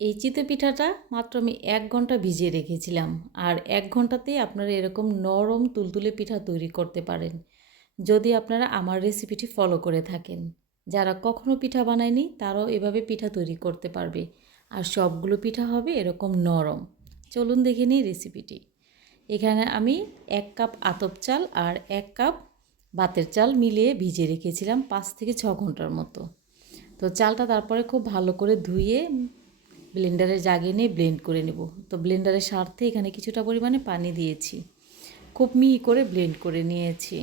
এই চিতই পিঠাটা মাত্র আমি এক ঘণ্টা ভিজিয়ে রেখেছিলাম। আর এক ঘন্টাতেই আপনারা এরকম নরম তুলতুলে পিঠা তৈরি করতে পারেন। যদি আপনারা আমার রেসিপিটি ফলো করে থাকেন। যারা কখনো পিঠা বানায়নি, তারাও এভাবে পিঠা তৈরি করতে পারবে। আর সবগুলো পিঠা হবে এরকম নরম। চলুন দেখে নিই রেসিপিটি এখানে আমি এক কাপ আতপ চাল আর এক কাপ ভাতের চাল মিলিয়ে ভিজিয়ে রেখেছিলাম পাঁচ থেকে ছ ঘণ্টার মতো। তো চালটা তারপরে খুব ভালো করে ধুয়ে ব্লেন্ডারে জাগিয়ে নিয়ে ব্লেন্ড করে নেব। তো ব্লেন্ডারের স্বার্থে এখানে কিছুটা পরিমাণে পানি দিয়েছি। খুব মিহি করে ব্লেন্ড করে নিয়েছি।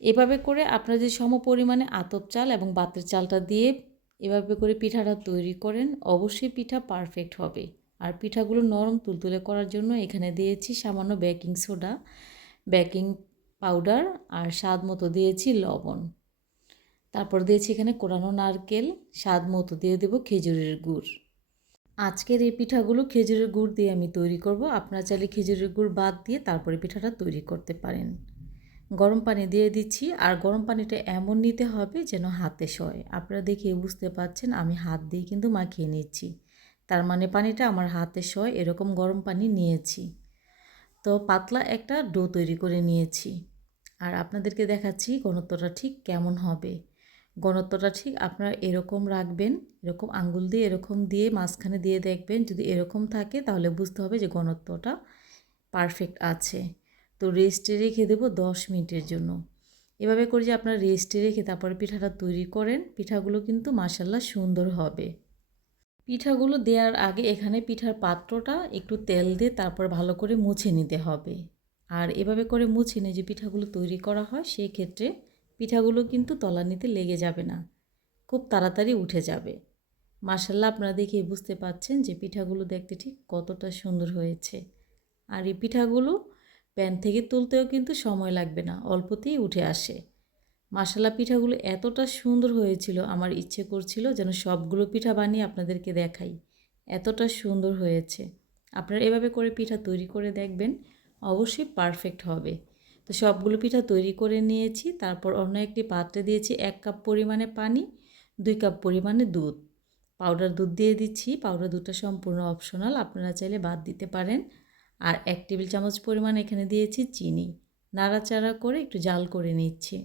এভাবে করে আপনারা যদি সম পরিমাণে আতপ চাল এবং বাতের চালটা দিয়ে এভাবে করে পিঠাটা তৈরি করেন, অবশ্যই পিঠা পারফেক্ট হবে। আর পিঠাগুলো নরম তুলতুলে করার জন্য এখানে দিয়েছি সামান্য বেকিং সোডা, বেকিং পাউডার আর স্বাদ মতো দিয়েছি লবণ। তারপর দিয়েছি এখানে কোরানো নারকেল, স্বাদ মতো দিয়ে দেবো খেজুরের গুড়। আজকের এই পিঠাগুলো খেজুরের গুড় দিয়ে আমি তৈরি করব। আপনারা চাইলে খেজুরের গুড় বাদ দিয়ে তারপরে পিঠাটা তৈরি করতে পারেন। গরম পানি দিয়ে দিচ্ছি। আর গরম পানিটা এমন নিতে হবে যেন হাতে সয়। আপনারা দেখে বুঝতে পাচ্ছেন আমি হাত দিয়ে কিন্তু মাখিয়ে নিচ্ছি। তার মানে পানিটা আমার হাতে সয়, এরকম গরম পানি নিয়েছি। তো পাতলা একটা ডো তৈরি করে নিয়েছি। আর আপনাদেরকে দেখাচ্ছি ঘনত্বটা ঠিক কেমন হবে। ঘনত্বটা ঠিক, আপনারা এরকম রাখবেন, এরকম আঙ্গুল দিয়ে, এরকম দিয়ে মাঝখানে দিয়ে দেখবেন, যদি এরকম থাকে তাহলে বুঝতে হবে যে ঘনত্বটা পারফেক্ট আছে। তো রেস্টে রেখে দেবো দশ মিনিটের জন্য। এভাবে করে যে আপনারা রেস্টে রেখে তারপরে পিঠাটা তৈরি করেন, পিঠাগুলো কিন্তু মাসাল্লাহ সুন্দর হবে। পিঠাগুলো দেওয়ার আগে এখানে পিঠার পাত্রটা একটু তেল দিয়ে তারপর ভালো করে মুছে নিতে হবে। আর এভাবে করে মুছে নিয়ে যে পিঠাগুলো তৈরি করা হয় সেই ক্ষেত্রে পিঠাগুলো কিন্তু তলানিতে লেগে যাবে না। খুব তাড়াতাড়ি উঠে যাবে। মার্শাল্লাহ আপনারা দেখে বুঝতে পাচ্ছেন যে পিঠাগুলো দেখতে ঠিক কতটা সুন্দর হয়েছে। আর এই পিঠাগুলো প্যান থেকে তুলতেও কিন্তু সময় লাগবে না, অল্পতেই উঠে আসে। মাসালা পিঠাগুলো এতটা সুন্দর হয়েছিল, আমার ইচ্ছে করছিল যেন সবগুলো পিঠা বানিয়ে আপনাদেরকে দেখাই। এতটা সুন্দর হয়েছে। আপনারা এভাবে করে পিঠা তৈরি করে দেখবেন, অবশ্যই পারফেক্ট হবে। তো সবগুলো পিঠা তৈরি করে নিয়েছি। তারপর অন্য একটি পাত্রে দিয়েছি এক কাপ পরিমাণে পানি, দুই কাপ পরিমাণে দুধ। পাউডার দুধ দিয়ে দিচ্ছি। পাউডার দুধটা সম্পূর্ণ অপশনাল, আপনারা চাইলে বাদ দিতে পারেন। আর এক টেবিল চামচ পরিমাণ এখানে দিয়েছি চিনি। নাড়াচাড়া করে একটু জাল করে নিচ্ছি।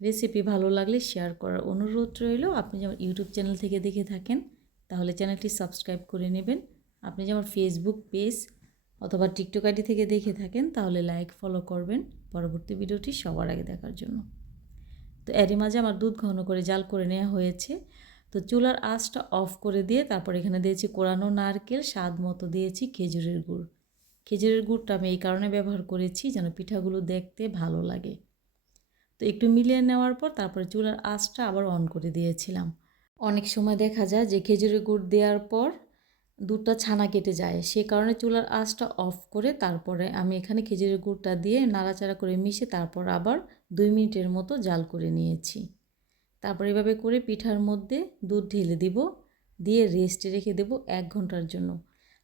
রেসিপি ভালো লাগলে শেয়ার করার অনুরোধ রইল। আপনি যেমন ইউটিউব চ্যানেল থেকে দেখে থাকেন, তাহলে চ্যানেলটি সাবস্ক্রাইব করে নেবেন। আপনি যেমন ফেসবুক পেজ অথবা টিকটক আইডি থেকে দেখে থাকেন, তাহলে লাইক ফলো করবেন পরবর্তী ভিডিওটি সবার আগে দেখার জন্য। তো এরই মাঝে আমার দুধ ঘন করে জাল করে নেওয়া হয়েছে। তো চুলার আঁচটা অফ করে দিয়ে তারপর এখানে দিয়েছি কোরানো নারকেল, স্বাদ মতো দিয়েছি খেজুরের গুড়। খেজুরের গুড়টা আমি এই কারণে ব্যবহার করেছি যেন পিঠাগুলো দেখতে ভালো লাগে। তো একটু মিলিয়ে নেওয়ার পর তারপরে চুলার আঁচটা আবার অন করে দিয়েছিলাম। অনেক সময় দেখা যায় যে খেজুরের গুড় দেওয়ার পর দুধটা ছানা কেটে যায়। সে কারণে চুলার আঁচটা অফ করে তারপরে আমি এখানে খেজুরের গুড়টা দিয়ে নাড়াচাড়া করে মিশে তারপর আবার দুই মিনিটের মতো জাল করে নিয়েছি। তারপর এভাবে করে পিঠার মধ্যে দুধ ঢেলে দিব। দিয়ে রেস্টে রেখে দেব এক ঘণ্টার জন্য।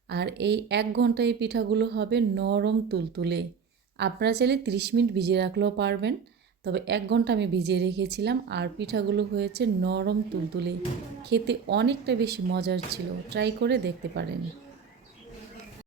আর এই এক ঘণ্টা এই পিঠাগুলো হবে নরম তুলতুলে। আপনারা চাইলে ত্রিশ মিনিট ভিজিয়ে রাখলেও পারবেন। তবে এক ঘণ্টা আমি ভিজিয়ে রেখেছিলাম আর পিঠাগুলো হয়েছে নরম তুলতুলে। খেতে অনেকটা বেশি মজার ছিল। ট্রাই করে দেখতে পারেন।